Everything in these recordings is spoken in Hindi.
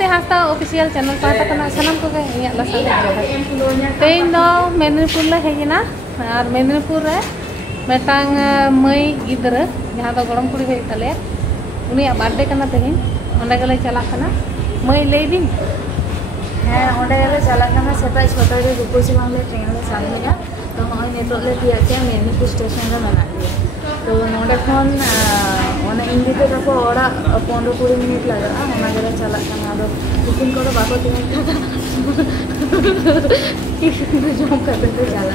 जयती हांसदा ऑफिशियल चैनल पाता कना सनम को गे इया लसा तेन दो मेदिनीपुर ले हेजना और मेदिनीपुर रे मेटांग मई गिद्र जहां दो गरम कुड़ी होई तले उनिया बर्थडे कना तेहिन ओंडे गेले चला कना मई ले दिन हाँ ओंडे गेले चला कना सेता 6 रे रूपसी मामले ट्रेन ले सामने तो होय नेटो ले दिया के मेदिनीपुर स्टेशन रे मना दिया तो नोडे खन ओने इंगिते को ओड़ा 15-20 मिनट लगा ओना गेले चला कना दो टिफिन को बाको दिन टिफिन जम करते तो चला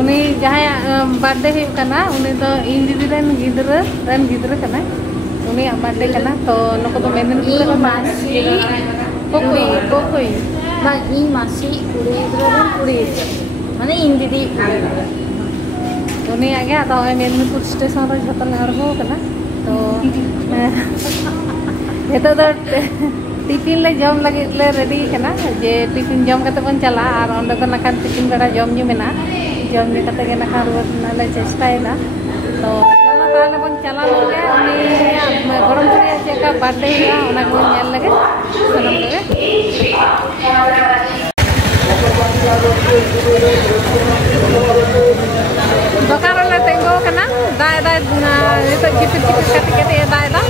उनी जहां बर्थडे हुई कना उनी तो इन दीदी रन गिद्र कना उनी बर्थडे कना तो नको तो मेदिनीपुर रे मासी कोकोई बा इन मासी कुड़ी माने इन दीदी उनी आगे तो मेदिनीपुर स्टेशन रे झतल अड़गो कना तो हेतो तो टिफिन ले जम लगे ले रेडी कना जे टिफिन जम कते बन चला और ओंडे तो नखान टिफिन बेड़ा जम न्यू मेना जम न्यू कते गे नखा रुवा ले चेष्टायना तो चला ताले बन चला लगे उनी गरम कुड़ी चेका बर्थडे हुआ ओना को नेल लगे सनम लगे दोकान रे तेंगो कना दाय नितो जिपिर कते दाय दा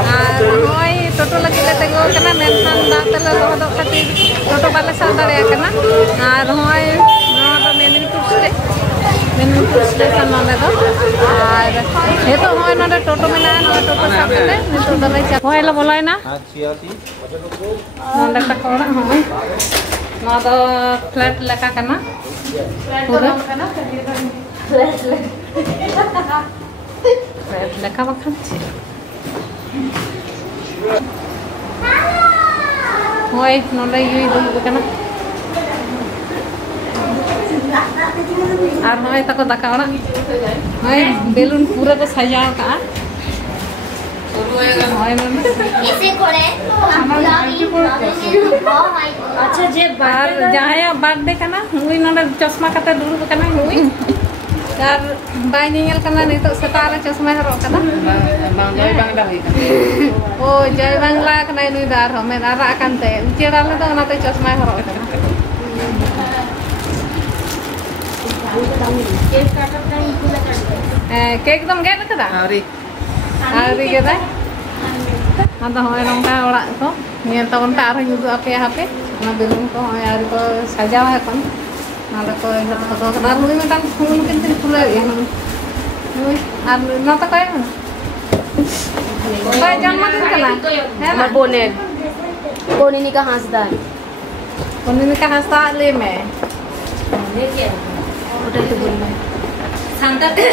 और होय टोटो लगे ले तेंगो कना मेनखान दा तले लोहदो खातिर टोटो बाले सा दाड़िया कना और होय नोआ दो मेदिनीपुर स्टेशन नोने दो और हेतो होय नोने टोटो मेना नोने टोटो सा कते नितो दले चा होय ला बोलाय ना 86 नोने तक ओड़ा होय नोआ दो फ्लैट लेका कना पूरा फ्लैट लेका बखान छे होय नोंडे युई दुब कना और होय तको दाका ओड़ा होय बेलून पूरा को सजाव का होय नोंडे ऐसे करे अच्छा जे बार जहाया बर्थडे कना हुई नोंडे चश्मा कते दुड़ुब कना हुई यार बाय नेल कना नितो सेता रे चश्मा हरो कना बांग जय बांगला हुई ओ जय बांगला कना नुई दार हमें दारा कानते उचेड़ा ले तो ओनाते चश्मा हरो कना केक काटब नहीं फूल काटब केक एकदम गेट कदा आवरी गेदा आदा होय नंका ओड़ा को नियन तबन का आरो युदु आपे हापे ना बेलून को होय आरो को सजावा है कोन नाले को जत को कदा हुई मेटान फूल किनतिन फूल हुई आर ना तो कय कोई जन्मदिन कला है ना बोनी का हंसदा ले में देखिए होटल के बोल में सांता के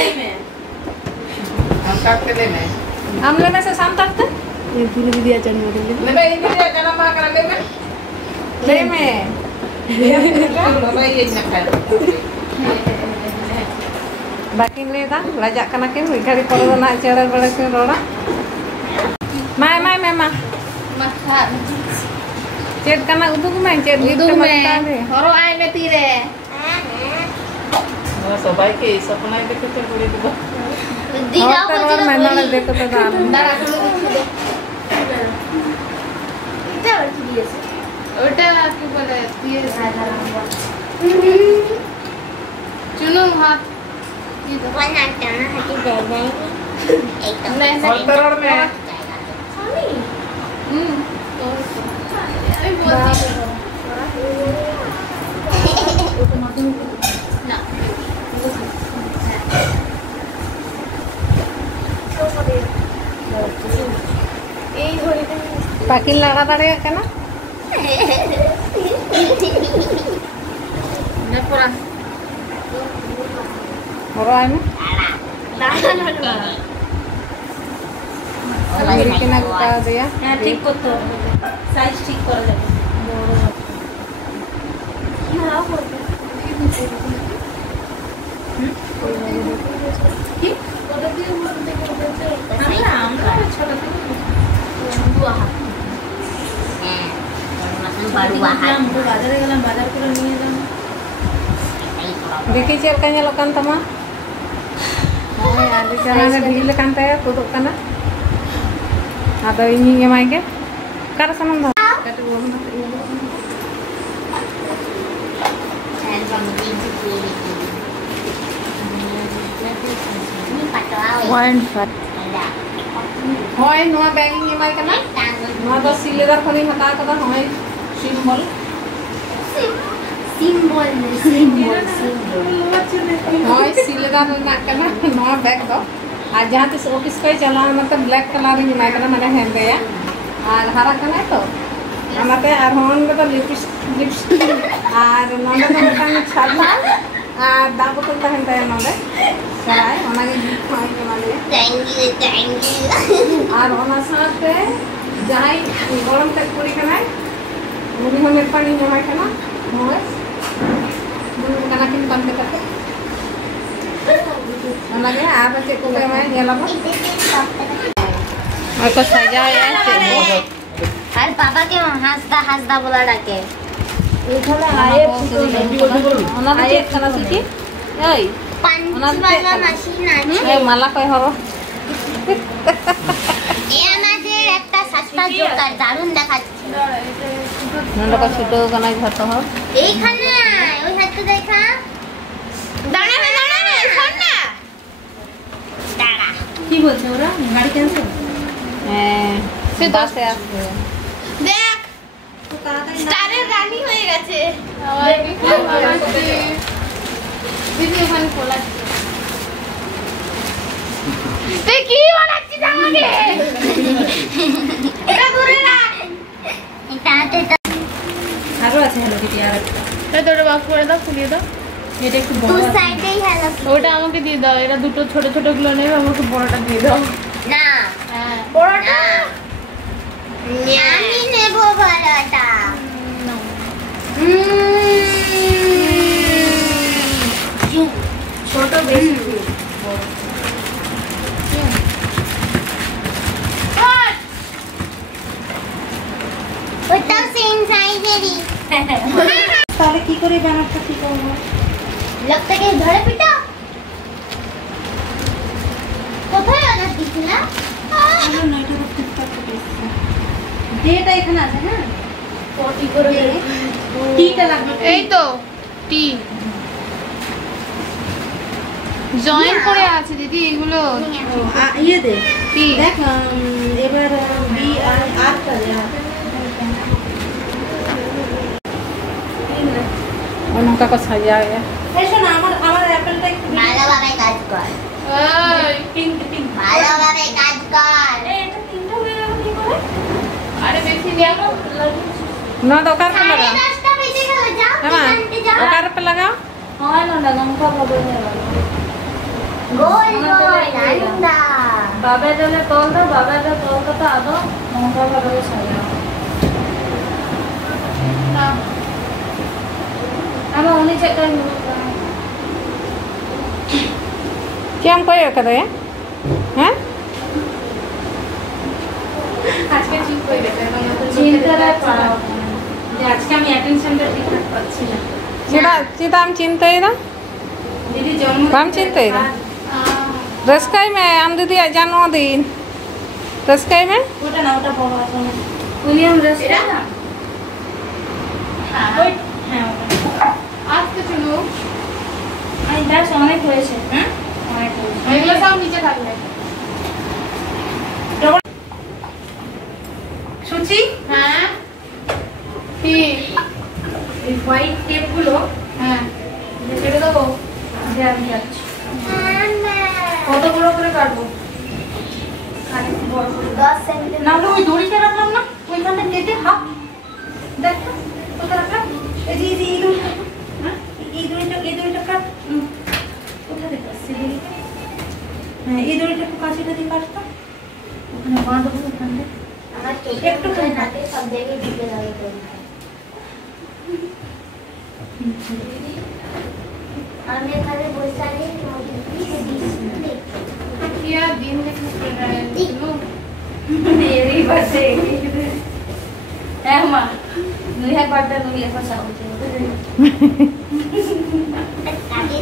में हम लेने से शाम तक ये भी दिया जन्मदिन ले में इन दिया जन्म कर ले में बाबा ये न खाए बाकी लेदा लाजा कना के घड़ी पर ना चेड़ा बड़ा के रोड़ा माय मा मखा चेड कना उदुग में चेड उदुग में हरो आए में तीरे सबाई के सपना देखते थे बड़ी दिबो दिया हो तो मैंने देखो तो दारा को देखो इतना बड़ी दिए से ओटा की बोले दिए चुनो हाथ ये तो बना करना है कि दे गए एकदम नहीं करोड़ में अभी बहुत ना पाकिन लगा दाड़े कना ना पूरा मोरो आए में मेरी किना का दिया हां ठीक को तो साइज ठीक कर ले हां हो की ओदा भी हम देखते हैं हम का छोटा दua baru bahan bazar gelam bazar kore niye jam देखी चेल का लोकान तमा आदि चला ढील कान ते तुदुक kana ado ini एमाय के কার সামান দাও হয় নোয়া ব্যাগ নিমাই কানা নোয়া তো সিলেদার খনি হতা কদা হয় সিম্বল হয় সিলেদার না কানা নোয়া ব্যাগ দাও আর जहां तक ऑफिस को चला मतलब ब्लैक कलर निमाई काना माने हेंदे या আর হারা কানা তো আমাতে আর হন তো লিপস্টিক আর নন্দা তো মোটাং ছাড়া আর দাবো তো তাহেন তাই নন্দা সবাই ওনাকে গিফট হয় মানে থ্যাংক ইউ আর ওনার সাথে যাই গরম তেল পরি কানাই মুড়ি হমের পানি জমাই কানা হয় দুটো কানা কিন পান্তে কাটে ওনাকে আর বাচ্চা কোকে मैं গেলাম और को सजाया है আর বাবাকে হাসদা হাসদা বলা ডাকে এখানে আয়ে ওনার চেক করা শিখি এই পাঞ্চওয়ালা মেশিন আছে এই মালা কই হরো এ আমাদের একটা সস্তা জোকার দারুণ দেখাচ্ছে নন্দ को ছোট গানা ঘট হ এইখানে ওই হাতে দেখা দাঁড়া শোন না দাঁড়া কি বলছে ওরা গাড়ি ক্যান্সেল হ্যাঁ সে 10 এ আসবে দেখ স্টারের রানী হয়ে গেছে দিদি ওখানে খোলা তুই কি বানাচ্ছিস আমাকে এটা ধরে রাখ এটা আরো আছে হ্যালো কিটি আর এটা তোর বক্স করে দাও খুলিয়ে দাও এটা একটু তুই বড় সাইডেই হ্যালো ওটা আমাকে দিয়ে দাও এটা দুটো ছোট ছোট গুলো নেবে আমাকে বড়টা দিয়ে দাও না হ্যাঁ বড়টা আমি নেব বড়টা ছোট বেশি ওটা সেম সাইজেরই তাহলে কি করে ব্যানারটা ঠিক করব লোকটাকে ধরে পিটা কোথায় অনার দিছিলা আমরা নয়টা তো ঠিকঠাক করে এসেছি ডেটা এখানে আছে হ্যাঁ পটি করে টিটা লাগবে এই তো টি জয়েন করে আছে দিদি এগুলো ইয়ে দে কি দেখ এবার বি আর আর টা দে उनका को सजाया এসো না আমার অ্যাপেলটা একটু ভালোভাবে কাজ কর এই পিঙ্ক পিঙ্ক ভালোভাবে কাজ কর এটা তিনটা হয়ে গেল কি করে আরে বেশি নিয়ে ना तो कार पे সাড়ে लगा 10টা বেজে গেল যাও है আনতে যাও कार पे लगा হয় না লঙ্কা বদল হয়ে গেল গোল গোল আনন্দা বাবা জলে কল দাও বাবা জলে কল তো আদো লঙ্কা বদল সাজাও আমার উনি চেক করে क्या हम कोई कर रहे हैं हैं আজকে ঠিক করে দেবে চিন্তাটা পাও যে আজকে আমি অ্যাটেনশনটা ঠিকঠাক পাচ্ছি না चिता चिता हम चिंते ही ना দিদি জন্ম हम चिंते ही ना रसकाई में हम दीदी जन्मदिन रसकाई में ওটা না ওটা বড় আছে উইলিয়াম রেস্টা না ওই হ্যাঁ আজকে চলো আমি দাস অনেক হয়েছে হ্যাঁ অনেক হয়েছে এগুলো সব নিচে থাকবে সুচি হ্যাঁ কি এই হোয়াইট টেপগুলো হ্যাঁ ছেড়ে দেবো যে আমি যাচ্ছি কত বড় করে কাটবো আরেকটু বড় করে 10 সেন্টিমিটার না হলে ওই দড়িটা রাখলাম না ওইখানে কেটে হাফ দেখ তো কোথায় রাখলাম এই যে এই দড়িটা হ্যাঁ এই দড়িটা কাট কোথায় দেখাচ্ছি দড়িটা হ্যাঁ এই দড়িটা একটু কাছিটা দিয়ে কাটতো ওখানে বাঁধবো ওখানে আমার চোখে একটু নাতে সব জায়গায় ঢুকে যাবে তো আমি এখানে বসে আছি কি আর দিন দেখে চলো मेरी बसे है मां नुया पाटा नुया फसा होते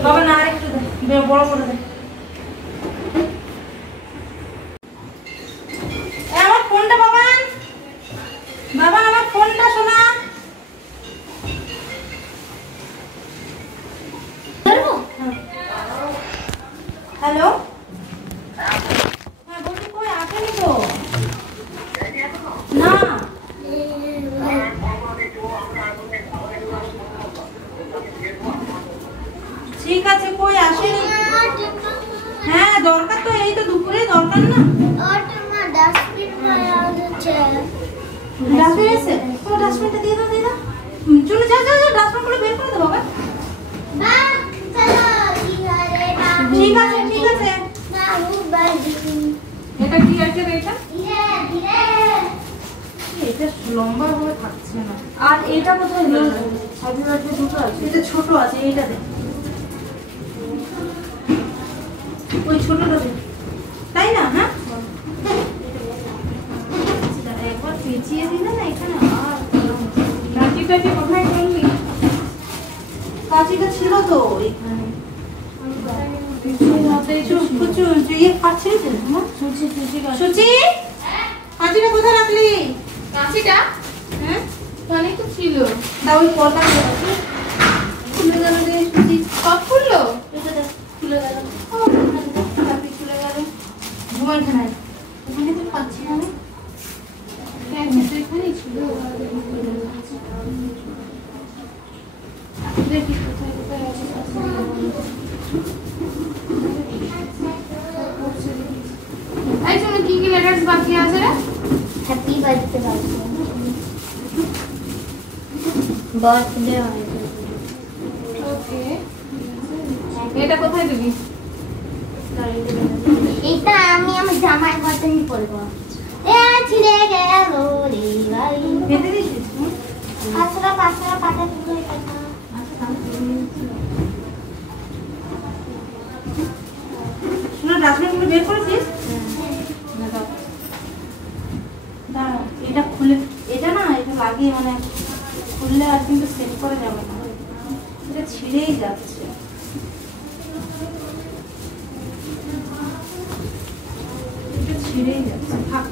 बाबा ना একটু দে বড় করে দে আমার ফোনটা বাবা হ্যালো, হ্যাঁ বলছি কই আসেনি তো না। ঠিক আছে, কই আসেনি। হ্যাঁ দরকার তো, এই তো দুপুরে দরকার না। ডাস্টবিন এসে ও ডাস্টবিনটা দিয়ে দাও, দিয়ে দাও। চলে যা যা যা, ডাস্টবিনগুলো বের করে দাও বাবা। ঠিক আছে ঠিক আছে। এটা কি আছে রে? এটা লম্বা ভাবে থাকছে না। আর এটা কোথায় গেল? সাজিয়ে দুটো আছে, এটা ছোট আছে, এইটা দে। ওই ছোটটা দে, তাই না? হ্যাঁ একবার পেঁচিয়ে দিলে না এখানে। আর কাঁচিটা কি কোথায় করলি? কাঁচিটা ছিল তো এখানে। সুচি, কাঁচিটা কোথায় রাখলি? কাঁচিটা হ্যাঁ অনেক তো ছিল। তা ওই পর্দা খুলে গেল রে সুচি। সব খুললো? খুলে গেল, খুলে গেল। ঘুমাই খানায় ওখানে তো পাচ্ছি না আমি। এখানেই ছিল। দেখি কোথায় কোথায় আছে। এই শোনো, কি কি লেটার্স বাকি আছে রে? হ্যাপি বার্থডে বার্থডে ওকে, এটা কোথায় দিবি? এটা আমি আমার জামাই বাটনই পরবো। এ ছিড়ে গেল রে ভাই। বেঁধে দিয়েছিস? পাঁচটা পাটা তুলে কথা। শোনো, ডাস্টবিনগুলো বের করেছিস? দাঁড়াও, এটা খুলে, এটা না এটা লাগিয়ে মানে খুললে আর কিন্তু সেট করা যাবে না, এটা ছিঁড়েই যাচ্ছে। এটা ছিঁড়েই যাচ্ছে। থাক,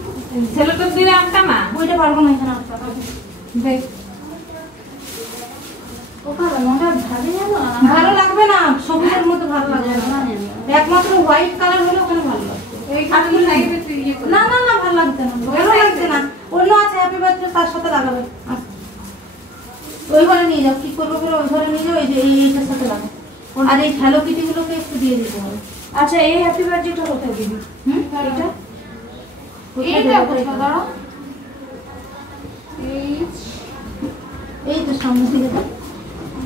ছেলেটা দিলে আনটা না। ওইটা পারবো না এখানে আনতে। দেখ ওখানে মনটা ভালো যাবে না। ভালো লাগবে না, সবুজের মতো ভালো লাগবে না। একমাত্র হোয়াইট কালার হলে ওখানে ভালো লাগবে। এইখানে সাইডে তুই ইয়ে করে না না না, ভালো লাগছে না, ভালো লাগছে না। অন্য আছে হ্যাপি বার্থডে, তার সাথে লাগাবে। আচ্ছা, ওই ঘরে নিয়ে যাও, কি করবো করে ওই ঘরে নিয়ে যাও। এই যে এইটার সাথে লাগাও। আর এই হ্যালো কিটি গুলোকে একটু দিয়ে দিতে হবে। আচ্ছা, এই হ্যাপি বার্থডেটা কোথায় দিবি? এটা এইটা কোথায়? দাঁড়াও, এই তো সামনে দিকে দাও।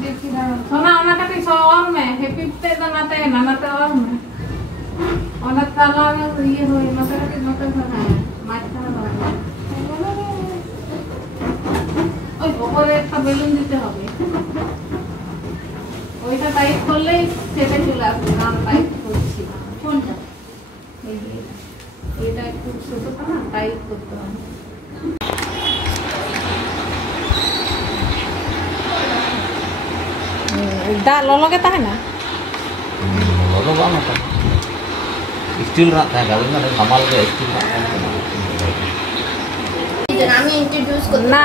দেখি দাঁড়াও। सोना ओना का तो और में हैप्पी बर्थडे बनाते हैं ना तो और में ओना ताला में ये हो मतलब कि मतलब है माइक का बना ওই ওপরে একটা বেলুন দিতে হবে ওইটা টাইট করলেই সেটা চলে আসবে নাম টাইট করছি কোনটা? এটা একটু ছোটটা না টাইট করতে হবে दा लगे ताहे ना लगे बांग आता स्टील रहा था गाड़ी में हमारे के स्टील আমি ইন্ট্রোডিউস করতে না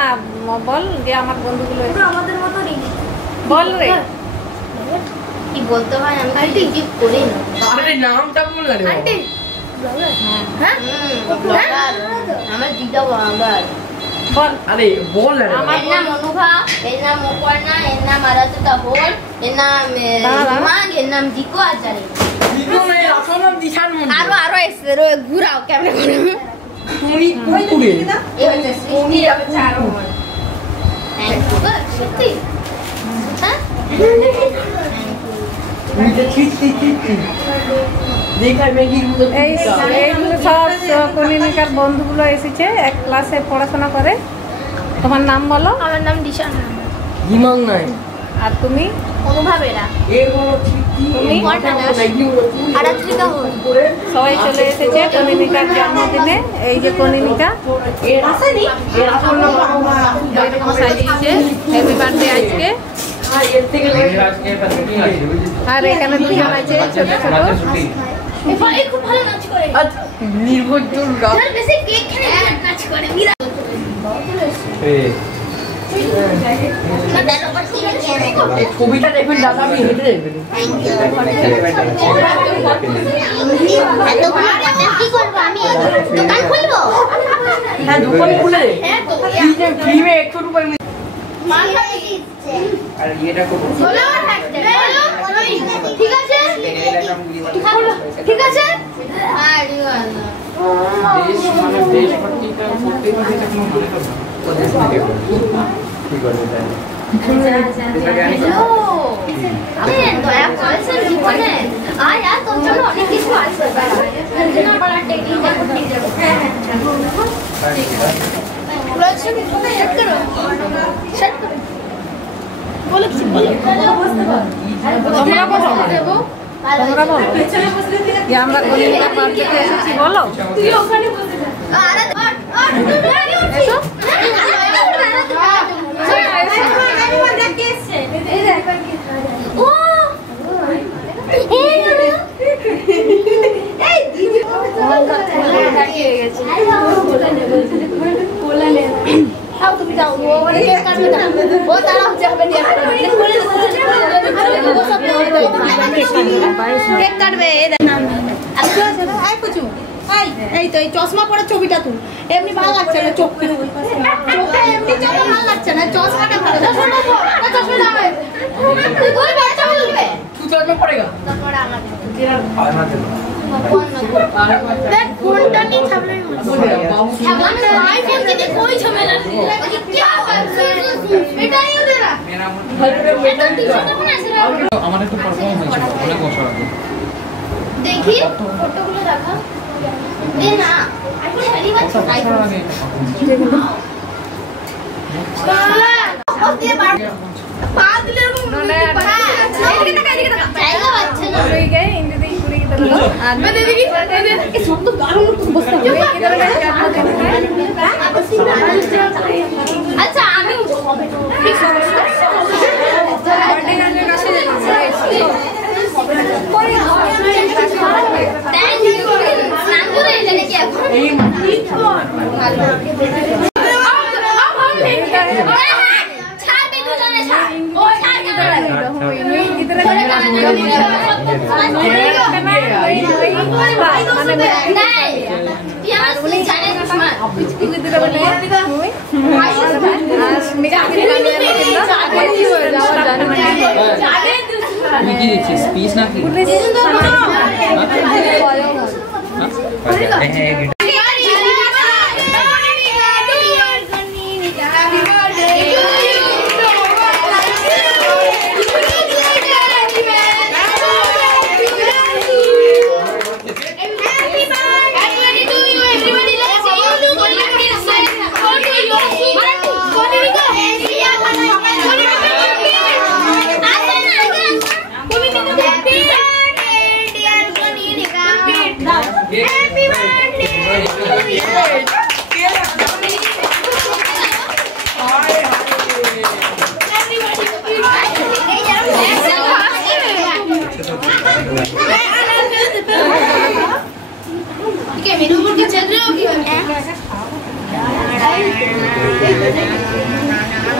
বল যে আমার বন্ধুগুলো পুরো আমাদের মতো রে বল রে কি বলতে হয় আমি রিসিভ করি না আরে নামটা বল না রে আন্টি হ্যাঁ ব্লগার আমার দিদা ব্লগার বল আরে বল না রে এর নাম অনুভা এর নাম মুপর্ণা এর নাম আরাধিতা হোল এর নাম রিমান এর নাম জিকো আচার্য দিদু মেয়ে আসল নাম দিশান মন্ডল আরো এসে ঘুরাও ক্যামেরা করে তুমি কই করে এই হচ্ছে সৃষ্টি আরো সত্যি হ্যাঁ তুমি তো ঠিক দেখাই মেগির মতো এইগুলো সব কনিনিকার বন্ধুগুলো এসেছে এক ক্লাসে পড়াশোনা করে তোমার নাম বলো আমার নাম দিশা হিমাং নাই আর তুমি অনুভবেরা এর বলো ঠিক কি তুমি আরাধিতা হোল সবাই চলে এসেছে কনিনিকার জন্মদিনে এই যে কনিনিকা এর আসেনি এর আসল নাম এরকম সাজিয়েছে হ্যাপি বার্থডে আজকে আর এর থেকে আর এখানে দুজন আছে ছোট ছোট এই খুব ভালো নাচ করে নির্ভরযোগ্য বেশি কেক খেলে নাচ করে বিরাট ছবিটা দেখবেন দাদা, আমি হেঁটে দেখবেন। কি করবো আমি? দোকান খুলবো? হ্যাঁ, দোকান খুলে ফ্রিমে 100 রুপির আর এটা করবো। ঠিক আছে, ঠিক আছে। দয়া করেছেন জীবনে আর তোর জন্য অনেক কিছু আছে। আমরা কলিকাতা মার্কেটে এসেছি, বলো। তুই ওখানে বসে যা। তুমি যাও, কেক কাটবে না। ও তারা হচ্ছে হবে কেক কাটবে। এই তো এই চশমা পরে ছবিটা তুল, এমনি ভালো লাগছে না, চোখে এমনি চোখে ভালো লাগছে না, চশমাটা ভালো দেখি ফটোগুলো দেখা দে না। আচ্ছা আমি স্পিচ নাকি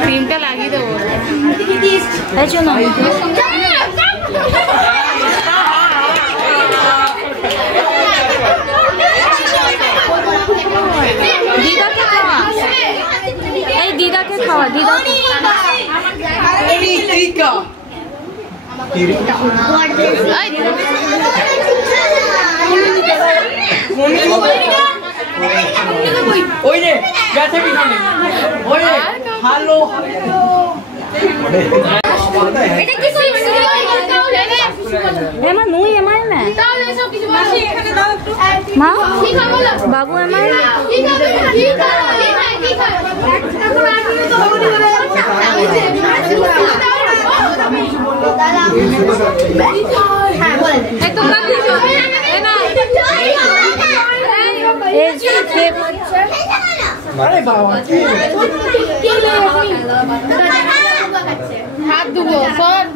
ক্রিমটা লাগিয়ে দেবো। তাই জন্য দিদাকে খাওয়া, এই দিদাকে খাওয়া, দিদা ওই রে গেছে পিছনে, ওই রে হ্যালো এটা কি কইছিস? এমা নুই এমাই না তাহলে সব কিছু মাসি এখানে দাও একটু। মা কি খাবো? বাবু এমাই কি খাবে? কি খাবে? কি খাবে? এখন আসলে তো হবে না। হ্যাঁ বলে দে। এই তো কাটি তো এ না এই যে আরে বাবা হাত ধুবো সব।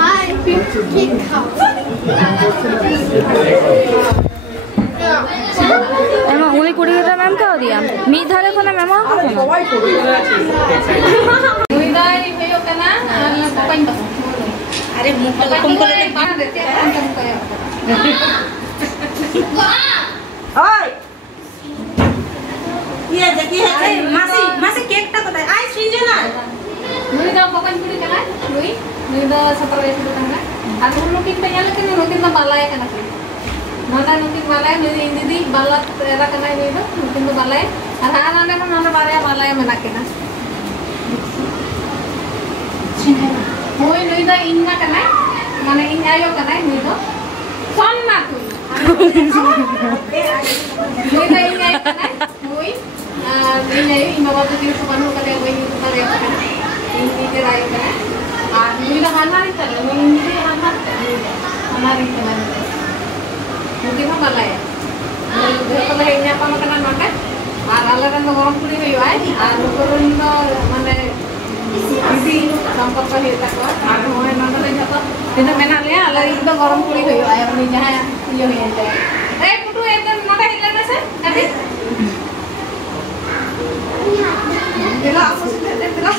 হাই ঠিক খাও। एमा उन्हें कुड़ी का मैम क्या हो दिया ᱢᱤᱫ ᱫᱷᱟᱨᱮ ᱠᱷᱚᱱᱮᱢ ᱮᱢᱟ ᱠᱚ ᱠᱟᱱᱟ ᱱᱩᱭ ᱫᱚᱭ ᱦᱩᱭᱩᱜ ᱠᱟᱱᱟ ᱵᱚᱠᱚᱧ ᱵᱟᱹᱦᱩ अरे मुंह पर कम कर ले ओए ये देखिए मासी मासी केक टा बताए आई सृंजना नुई दा बकन पुरी कना नुई दा सतर वयस ᱫᱚ ᱛᱟᱦᱮᱱᱟ ᱟᱨ ᱱᱩᱠᱤᱱ ᱯᱮ ᱧᱮᱞ ᱠᱤᱱ ᱱᱩᱠᱤन ᱫᱚ ᱵᱟᱞᱟᱭ ᱠᱟᱱᱟ ᱠᱤᱱ ᱱᱚᱰᱮ ᱱᱩᱠᱤन ᱵᱟᱞᱟᱭ ᱱᱩᱭ ᱫᱤᱫᱤ ᱵᱟᱞᱟ ᱮᱨᱟ ᱠᱟᱱᱟ ᱱᱩᱭ ᱫᱚ ᱱᱩᱠᱤन ᱫᱚ ᱵᱟᱞᱟᱭ ᱟᱨ ᱱᱚᱰᱮ ᱦᱚᱸ ᱱᱚᱰᱮ ᱵᱟᱨᱭᱟ ᱵᱟᱞᱟᱭ ᱢᱮᱱᱟᱜ ᱠᱤᱱᱟ ᱦᱳᱭ ᱱᱩᱭ ᱫᱚ ᱤᱧ ᱱᱟ ᱠᱟᱱᱟᱭ ᱢᱟᱱᱮ ᱤᱧ ᱟᱭᱳ ᱠᱟᱱᱟᱭ ᱱᱩᱭ ᱫᱚ ᱥᱚᱱᱱᱟ ᱛᱩᱭ ᱱᱩᱭ ᱫᱚ ᱤᱧ ᱟᱭᱳ ᱠᱟᱱᱟᱭ ᱱᱩᱭ ᱤᱧ ᱟᱭᱳ ᱤᱧ ᱵᱟᱵᱟ ᱫᱚ ᱛᱤᱨ ᱠᱚ ᱵᱟᱹᱱᱩᱜ ᱠᱟᱫᱮᱭᱟ ᱵᱟᱹᱧ ᱩᱫᱩᱜ ᱫᱟᱲᱮᱭᱟᱜ ᱠᱟᱱᱟ ᱤᱧ ᱱᱤᱡᱮᱨ ᱟᱭᱳ ᱠᱟᱱᱟᱭ ᱟᱨ ᱱᱩᱭ ᱫᱚ ᱦᱟᱱᱦᱟᱨ ᱛᱟᱞᱮ ᱱᱩᱭ ᱱᱤᱡᱮ ᱦᱟᱱᱦᱟᱨ ᱦᱟᱱᱦᱟᱨ ᱠᱟᱱᱟᱭ ᱱᱩᱠᱤᱱ ᱦᱚᱸ ᱵᱟᱞᱟᱭᱟ ᱡᱚᱛᱚ ᱞᱮ ᱦᱮᱡ ᱧᱟᱯᱟᱢ ᱠᱟᱱᱟ ᱱᱚᱰᱮ ᱟᱨ ᱟᱞᱮ ᱨᱮᱱ ᱫᱚ ᱜᱚᱲᱚᱢ ᱠᱩᱲᱤ ᱦᱩᱭᱩᱜ ᱟᱭ ᱟᱨ ᱱᱩᱠᱩ ᱨᱮᱱ ᱫᱚ ᱢᱟᱱᱮ ᱫᱤᱫᱤ ᱥᱚᱢᱯᱚᱨᱠᱚ ᱦᱩᱭᱩᱜ ᱛᱟᱠᱚᱣᱟ ᱟᱨ ᱱᱚᱜᱼᱚᱭ ᱱᱚᱰᱮ ᱞᱮ ᱡᱚᱛᱚ ᱛᱤᱱᱟᱹᱜ ᱢᱮᱱᱟᱜ ᱞᱮᱭᱟ ᱟᱞᱮ ᱤᱧ ᱫᱚ ᱜᱚᱲᱚᱢ ᱠᱩᱲᱤ ᱦᱩᱭᱩᱜ ᱟᱭ ᱩᱱᱤ ᱡᱟᱦᱟᱸᱭ ᱤᱭᱟᱹ ᱦᱩᱭᱮᱱ ᱛᱟᱭᱟ ᱯᱩᱴᱩ ᱮᱠᱫᱚᱢ ᱱᱚᱰᱮ ᱦᱮᱡ ᱞᱮᱱ ᱢᱮᱥᱮ ᱠᱟᱹᱴᱤᱡ ᱫᱮᱞᱟ ᱟᱯᱩ ᱥᱮ ᱫᱮᱞᱟ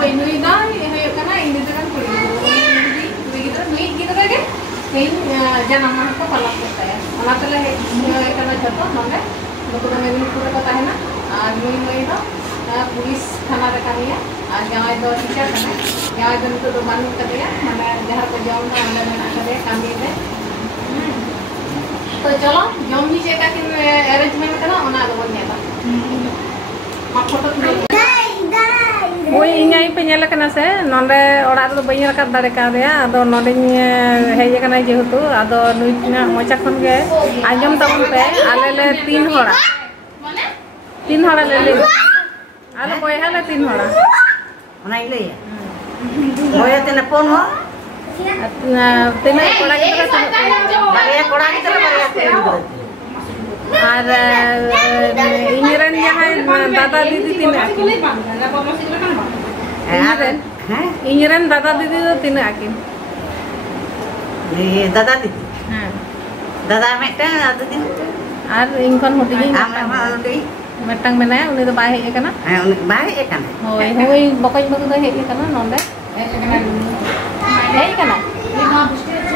ᱳᱭ ᱱᱩᱭ ᱫᱚ ᱦᱩᱭᱩᱜ ᱠᱟᱱᱟ ᱤᱧ ᱫᱤᱫᱤ ᱨᱮᱱ ᱠᱩᱲᱤ ᱜᱤᱫᱽᱨᱟᱹ ᱱᱩᱭ ᱜᱤᱫᱽᱨᱟᱹ ᱜᱮ ᱤᱧ ᱡᱟᱱᱟᱢ ᱢᱟᱦᱟ ᱠᱚ ᱯᱟᱞᱟᱣ ᱠᱮᱫ ᱛᱟᱭᱟ ᱚᱱᱟ ᱛᱮᱞᱮ ᱦᱮᱡ ᱠᱟᱱᱟ ᱡᱚᱛᱚ ᱱᱚᱰᱮ ᱱᱩᱠᱩ ᱫᱚ ᱢᱮᱫᱽᱱᱤᱯᱩᱨ ᱨᱮᱠᱚ ᱛᱟᱦᱮᱱᱟ ᱟᱨ ᱱᱩᱭ ᱫᱚ पुलिस थाना रे कामिया और जवाई दो टीचर कने जवाई दो नितो दो बानु कदेया माने जहां को जॉब ना अंदर में कदे कामी में तो चलो जॉब नी चेका कि अरेंजमेंट करा ओना दो नेला मा फोटो ओई इኛই पे नेला कना से नोंडे ओडा दो बई रका दाड़े का देया अदो नोंडे हेय कना जेहुतु अदो नुइना मोचा खन गे आजम तबन पे आले ले तीन होड़ा ले ले आलो कोई हाले तीन होड़ा ओना इले होय तेने फोन हो तेने कोड़ा गिद्रा बारिया कोड़ा गिद्रा बारिया गिद्रा और इंजरन जहां दादा दीदी तीन आकिन इंजरन दादा दीदी तो तीन आकिन ये दादा दीदी हां दादा मेटा दादा दीदी और इनकन होती है मेटंग मेना उनी तो बाय हेज कना हां उनी बाय हेज कना होय होय बकज बकु दो हेज कना नोंडे हेज कना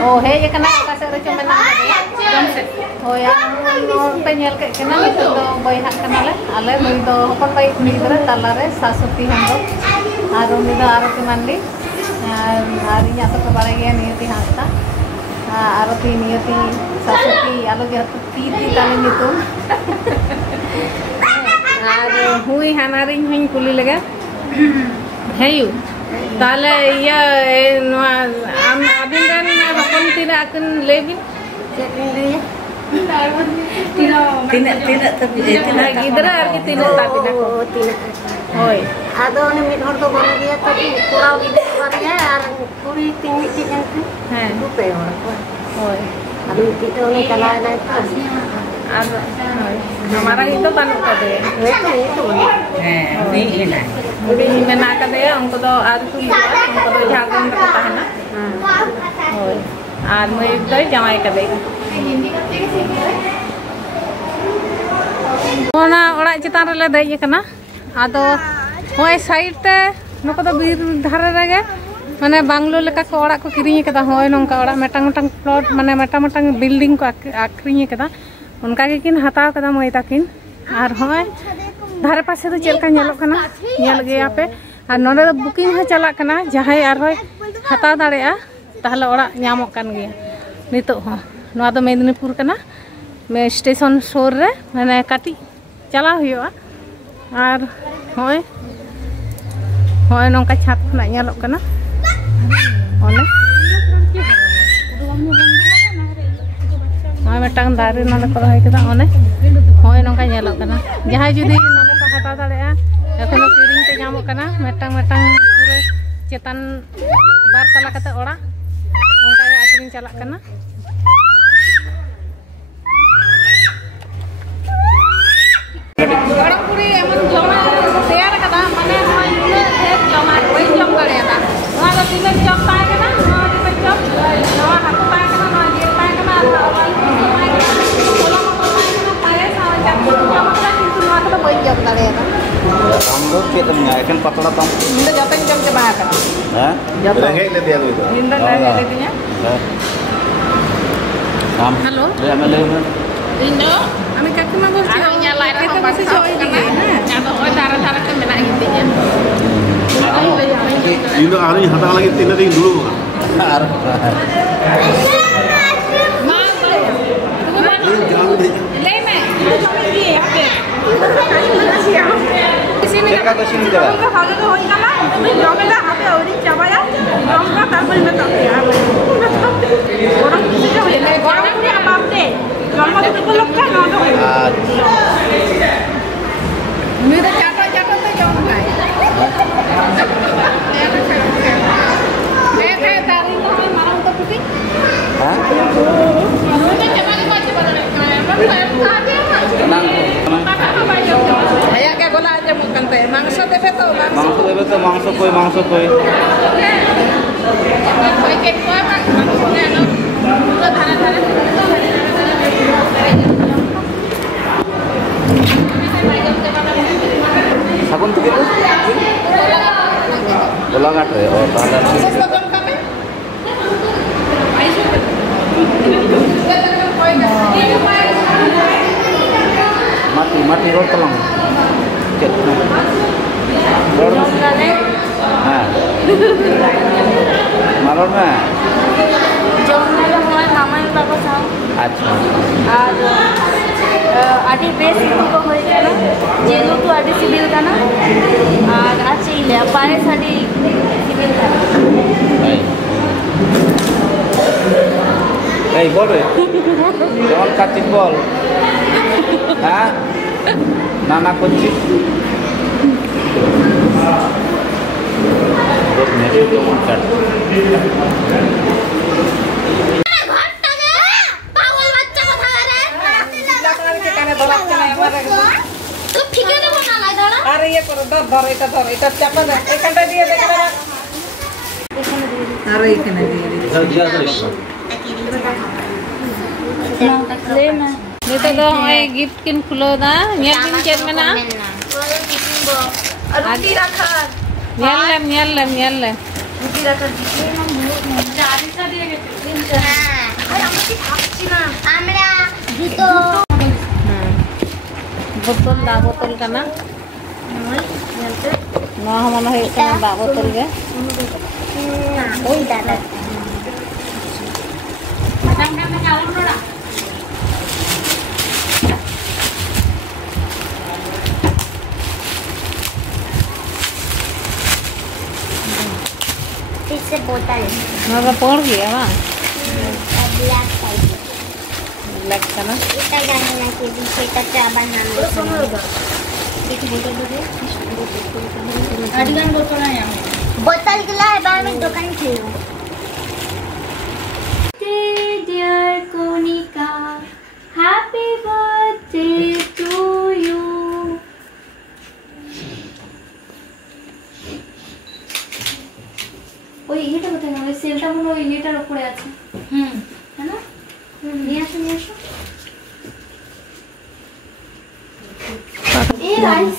ओ हेज कना ओका से रचो मेना होय पे नेल के कना तो बय हाक कना ले आले नुई तो हपन बाई कुड़ी गिद्रा ताला रे सासुती हंदो आर उनी दो आरती मांडी आर इया तो बारे गया नियति हासता आरती नियति सासुती आलो गे ती ताले नितो और हुई हानारी हई कुली लगे हेयु ताले या नवा आम आबिन रन हपन तीना अकन लेबिन तीन गिद्रा आर की तीन ताबिना को होय आदो ने मिड हर तो बन गया तो कोड़ा गिद्रा बारिया आर कुड़ी तीन चिकन हां दुपे हो होय अभी तीतो ने चला ना तो और हमारा ही तो बानु का दे उड़ी मेना का दे उनको तो आज तू उनको तो झारखंड को ताहना होय और मैं तो जमाई का दे ओना ओड़ा चितान रे दे कना आदो होय साइड ते नको तो बीर धारे रेगे माने बांग्लो लेका को ओड़ा को किरिኝ कदा होय नोंका ओड़ा मेटांग मेटांग प्लॉट माने मेटांग बिल्डिंग को आक्रिኝ कदा उनका के किन हताव कदा मई ताकिन और होय धारे पासे तो चलका नेलो कना नेल गया पे और नोडे तो बुकिंग हो चला कना जहाय आर होय हताव दाड़ेया ताहले ओड़ा ᱧᱟᱢᱚᱜ कान गया नितो हो नोआ दो मेदिनीपुर कना मे स्टेशन सोर रे माने काटी चला हुआ और होय होय नोंका छात खना नेलो कना ओने होय मेटांग दारे नोडे को रहाय कदा ओने होय नोंका नेलो कना जहाय जुदी नोडे को हता दाड़ेया एखनो किरिङ ते ᱧᱟᱢᱚᱜ कना मेटांग पूरे चेतन बार तला कते ओड़ा ओंका गे आक्रिङ चला कना गड़म पूरी एमन जमा तैयार कदा माने होय नुना ढेर जमा कोई जम दाड़ेया नोआ दो तीन जम ताय कना नोआ तीन जम नोआ हाकु ताय कना नोआ जे ताय कना ओला मको ताय कना पाए सा जम baik jam tadi ya. Kamu kita punya ikan patola kamu. Ini jatuh jam coba kan. Hah? Lengket le dia itu. Ini lengket letinya. Kamu. Halo. Dia mana? Indo, Kami kaki mah bos. orang nyala itu Kita masih soal ini. Nyata cara-cara kan benar intinya. Indo hari ini hata lagi tina ding dulu. Harus. Jangan deh. Leme, itu cuma dia. Di sini Dia kata sini jalan. Ini udah catat tuh jauh nggak ya? Kayak tarik orang marah untuk putih. Hah? Tenang. Kayak kayak bola aja bukan teh. Mangsa teh betul bang. Mangso koi. Sakun tuh gitu. Bola nggak tuh? Oh, tahan. Mati roll tolong. Cek. Roll. Nah. Malor na. Jamuna हमारे मामा ने बाबा साहब अच्छा और आदि बेस तो हो गया ना जेलो तो आदि सिविल का ना और अच्छे ही ले पारे साड़ी सिविल का Hey, bol deh. Jangan kacik bol. Hah? Nana kunci. अरे ये करो धर इधर चापा दे एक घंटा दिए देख ले अरे एक ने दिए दिया दे ले मैं Dito do ay gift kin kulo na nyel kin chen mena रुटी रखा nyel रुटी रखा चाबी सा दिए गए अरे हम की भागছি না আমরা জুতো botol kana no hamana he kana da botol ge ওই দাদা इससे बोतल no pon gaya na black type black kana এটা জানি না কি সেটাতে আবার নাম দেখি আদিগান বোতল নাই আমি बोतल गुला এবার আমি দোকান খুলবো dear Konika happy birthday to you ওই এটা কোথায় গেল সেলটা মনে ওই এটার উপরে আছে হ্যাঁ না নিয়ে আসো এই রাইস